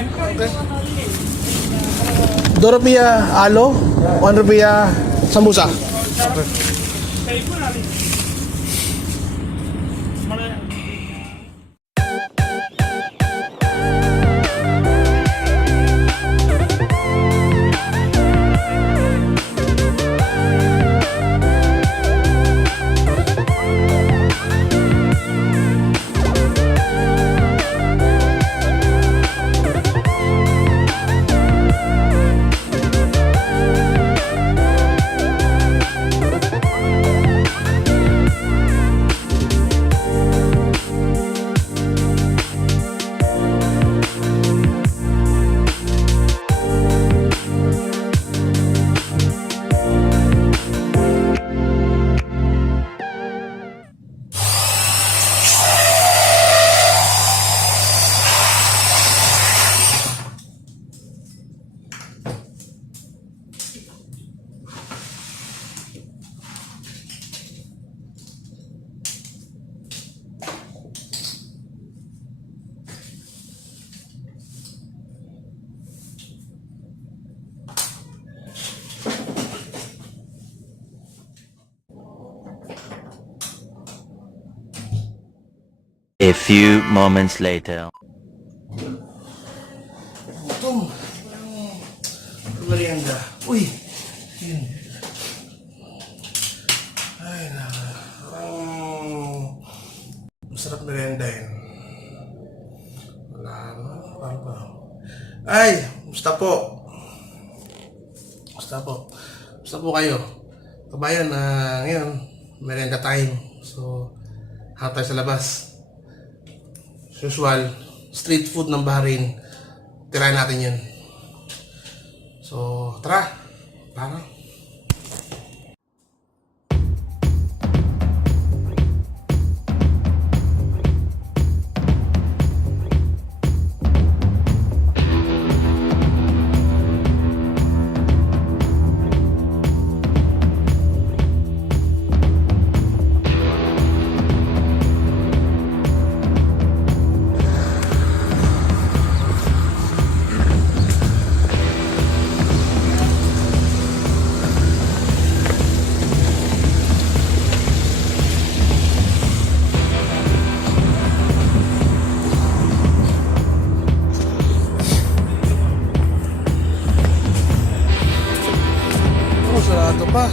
Okay. 2 rupiah aloo, 1 rupiah sambusa. Okay. A few moments later. Gutom. Merienda. Uy. Yun. Ay, masarap merienda yun. Wala na. Paano pa? Ay, musta po? Musta po? Musta po kayo? Kabayan, ngayon, merienda time. So, hatay sa labas. Usual, street food ng Bahrain. Tirahin natin yun. So, tara. Tara. Sarado pa.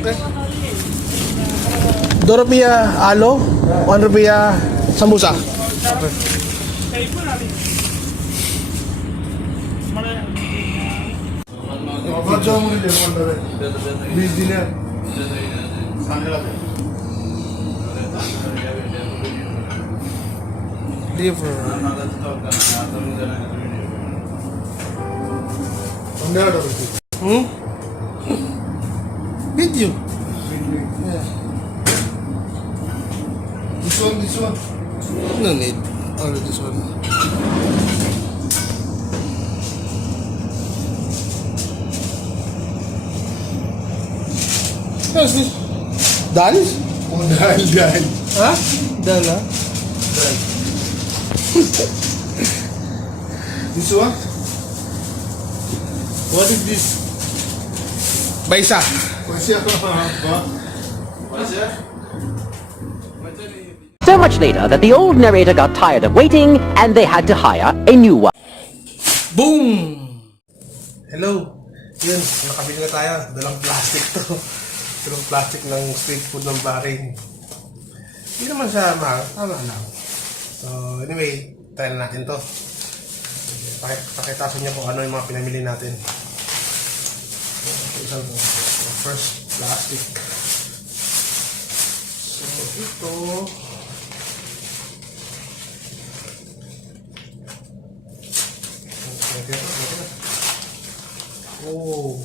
Okay. 2 rupiah aloo, 1 rupiah sambusa. Okay. Liver. Video. Yeah. This one. No need. Only this one. What's this? Dal? Oh, dahil. Huh? Dal, huh? This one? What is this? Baisa. What's your So much later that the old narrator got tired of waiting and they had to hire a new one. Boom! Hello. Yun, nakabili na tayo. Dalang plastic to. Dalang plastic ng street food ng Bahrain. Hindi naman siya mahal. Tama lang. So, anyway, try na natin to. Pakitasan niyo kung ano yung mga pinamili natin. Isang to. First, plastic. So, ito. Oh,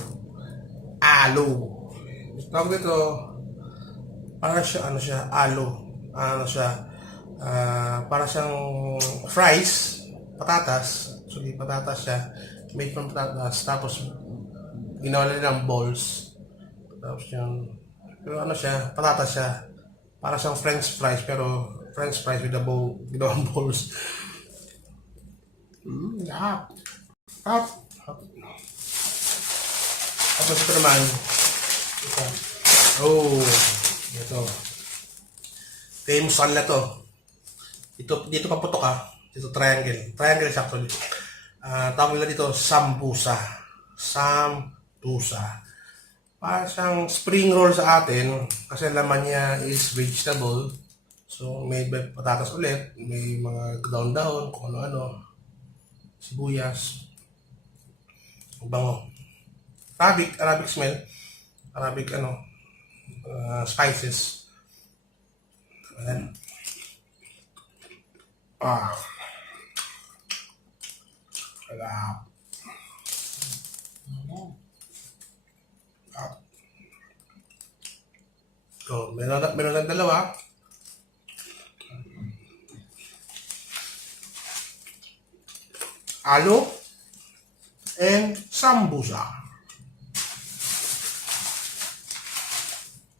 aloo. Tawag ito, para siya, ano siya, aloo. Ano siya, para siyang fries, patatas. Actually, patatas siya. Made from patatas. Tapos, ginawa nila ng balls. Tapos yung, pero ano siya, patatas siya. Para siyang french fries, pero French fries with the bowl, ginawang balls. Hap. Hap. Tapos ito naman. Ito. Oh, ito. Famous kanila to. Dito paputok ha. Dito triangle. Triangle is actually. Tawag nila dito sambusa. Sambusa. Parang siyang spring roll sa atin kasi laman niya is vegetable. So may patatas ulit, may mga daon-daon, kung ano-ano, sibuyas, bango. Arabic smell, Arabic spices. Ayan. Sarap. So, meron ng dalawa. Aloo and sambusa.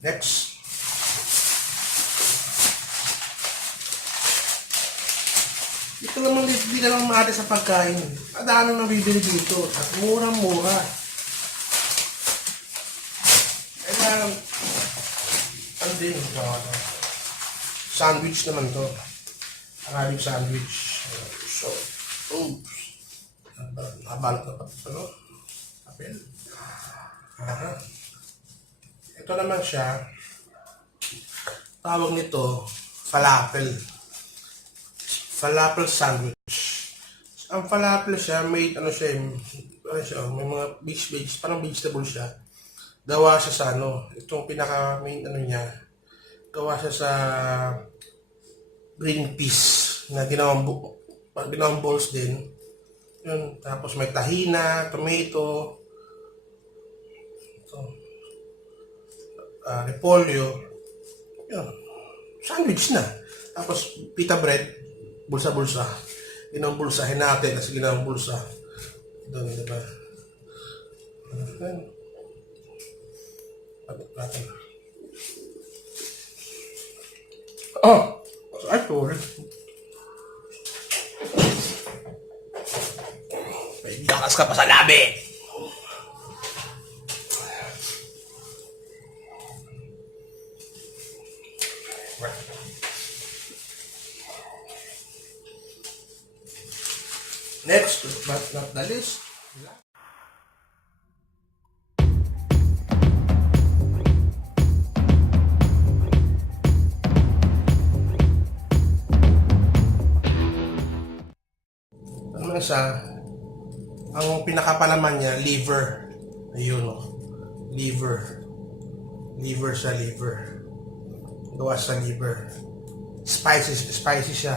Next. Ito naman hindi naman mahal sa pagkain. Ang dami nang bibili dito at murang-mura. Kaya ano din, sandwich naman to. Arabic sandwich. So, oops. Nabalot na pa ito, no? Apel. Ito naman siya. Tawag nito, falafel. Falafel sandwich. Ang falafel siya, may may mga parang vegetable siya. Gawa siya sa itong pinaka main niya. Gawa siya sa green peas na ginawang balls din. Yun, tapos may tahina, tomato, repolyo. Yun. Sandwich na. Tapos pita bread, bulsa-bulsa. Ginawang bulsa, hinati, tapos ginawang bulsa. Ito, diba? Ayan. Pagod natin. Ay, sorry. May gakas ka pa sa labi! Next, but not the least, ang pinakapalaman niya, liver. Ayun, liver. Liver sa liver. Gawa sa liver. Spicy siya.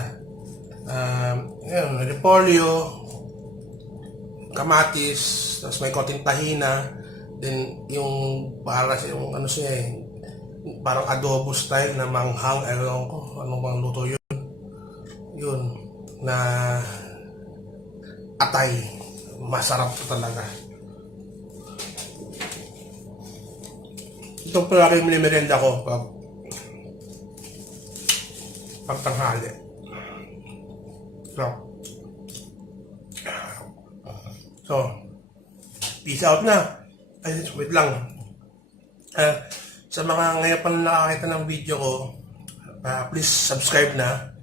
Ayun, repolyo, kamatis, tapos may konting tahina, then yung para sa yung parang adobo style na manghang, ewan ko, anong bang luto yun. Yun, na atay. Masarap to talaga. Ito pala rin merienda ko pag tanghali. So, peace out na. Ay, wait lang. Sa mga ngayon pa nakakita ng video ko, please subscribe na.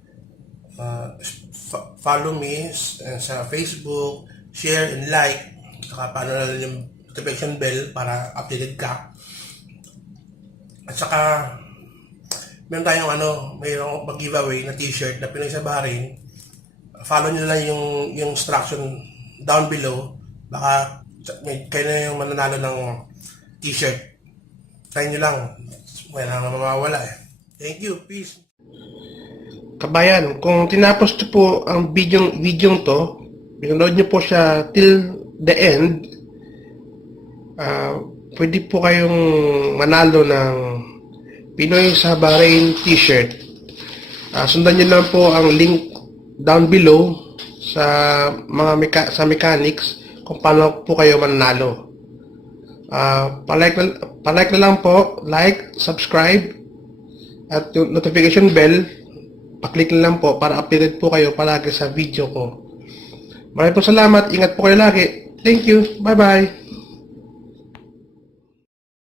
Follow me sa Facebook, share and like, saka paano na yung notification bell para updated ka. At saka meron tayong mayroong mag-giveaway na t-shirt na Pinoy sa Bahrain. Follow nyo lang yung instruction down below. Baka kayo na yung mananalo ng t-shirt. Try nyo lang. Wala nang mawawala eh. Thank you. Peace. Kabayan, kung tinapos nyo po ang video to, pinanood nyo po siya till the end, pwede po kayong manalo ng Pinoy sa Bahrain t-shirt. Sundan nyo lang po ang link down below sa mga mechanics kung paano po kayo mananalo. Pa-like na lang po, like, subscribe, at yung notification bell Pa-click na lang po para updated po kayo palagi sa video ko. Maraming po salamat. Ingat po kayo lagi. Thank you. Bye-bye.